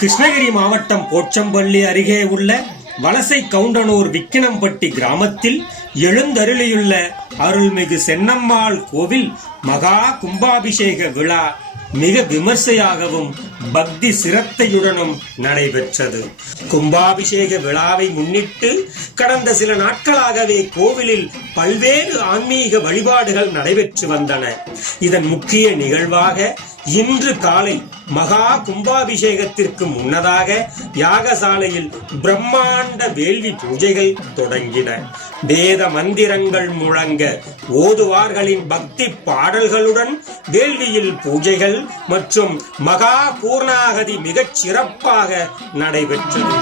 கிருஷ்ணகிரி மாவட்டம் போச்சம்பள்ளி அருகே உள்ள வலசை கவுண்டனூர் விக்கினம்பட்டி கிராமத்தில் எழுந்தருளியுள்ள அருள்மிகு சென்னம்மாள் கோவில் மகா கும்பாபிஷேக விழா மிக விமர்சையாகவும் பக்தி சிரத்தையுடனும் நடைபெற்றது. கும்பாபிஷேக விழாவை முன்னிட்டு கடந்த சில நாட்களாகவே கோவிலில் பல்வேறு ஆன்மீக வழிபாடுகள் நடைபெற்று வந்தன. இதன் முக்கிய நிகழ்வாக இன்று காலை மகா கும்பாபிஷேகத்திற்கு முன்னதாக யாகசாலையில் பிரம்மாண்ட வேள்வி பூஜைகள் தொடங்கின. வேத மந்திரங்கள் முழங்க ஓதுவார்களின் பக்தி பாடல்களுடன் வேள்வியில் பூஜைகள் மற்றும் மகா பூர்ணாகதி மிகச் சிறப்பாக நடைபெற்றது.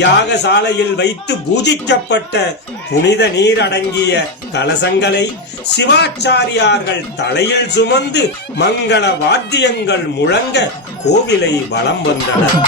யாகசாலையில் வைத்து பூஜிக்கப்பட்ட புனித நீர் அடங்கிய கலசங்களை சிவாச்சாரியார்கள் தலையில் சுமந்து மங்கள வாத்தியங்கள் முழங்க கோவிலை வலம் வந்தனர்.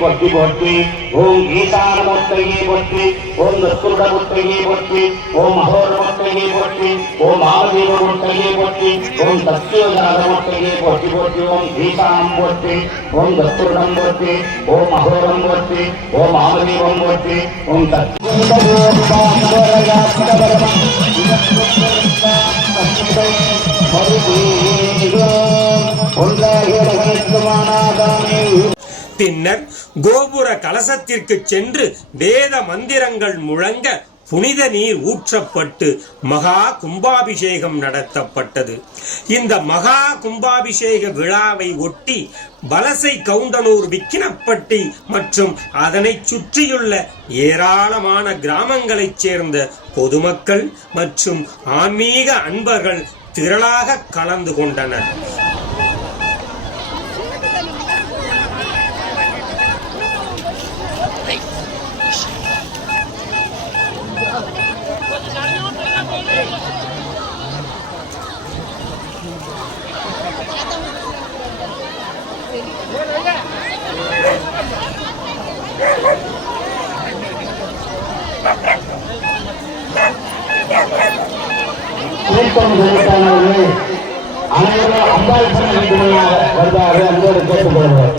போற்றி போற்றி ஓம் ஈசானமூர்த்தியே போற்றி ஓம் தத்துருடமூர்த்தியே போற்றி ஓம் அகோரமூர்த்தியே போற்றி ஓம் ஆவதீவமூர்த்தியே போற்றி ஓம் சத்யோஜனமூர்த்தியே போற்றி போற்றி ஓம் ஈசானம் போற்றி ஓம் தத்துருடம் போற்றி ஓம் அகோரம் போற்றி ஓம் ஆவதீவம் போற்றி ஓம் பின்னர் கோபுர கலசத்திற்கு சென்று வேத மந்திரங்கள் முழங்க புனித நீர் ஊற்றப்பட்டு மகா கும்பாபிஷேகம் நடத்தப்பட்டது. இந்த மகா கும்பாபிஷேக விழாவை ஒட்டி வலசை கவுண்டனூர் விக்கினப்பட்டி மற்றும் அதனை சுற்றியுள்ள ஏராளமான கிராமங்களைச் சேர்ந்த பொதுமக்கள் மற்றும் ஆன்மீக அன்பர்கள் திரளாக கலந்து கொண்டனர். அனைவரும் அம்பாள் வருவார்கள் அன்போடு கேட்டுக்கொள்வார்.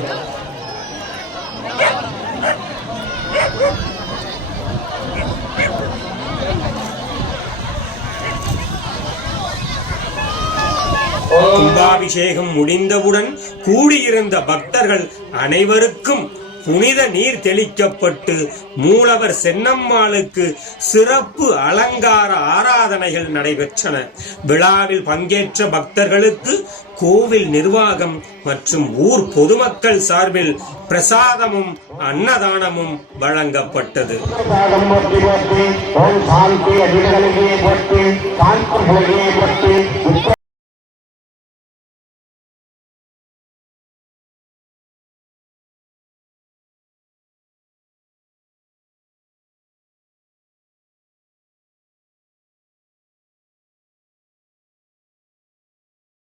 கும்பாபிஷேகம் முடிந்தவுடன் கூடியிருந்த பக்தர்கள் அனைவருக்கும் புனித நீர் தெளிக்கப்பட்டு மூலவர் சென்னம்மாளுக்கு சிறப்பு அலங்கார ஆராதனைகள் நடைபெற்றன. விழாவில் பங்கேற்ற பக்தர்களுக்கு கோவில் நிர்வாகம் மற்றும் ஊர் பொதுமக்கள் சார்பில் பிரசாதமும் அன்னதானமும் வழங்கப்பட்டது. ஓம் சாந்தி அதிகளே போற்றி சாந்தி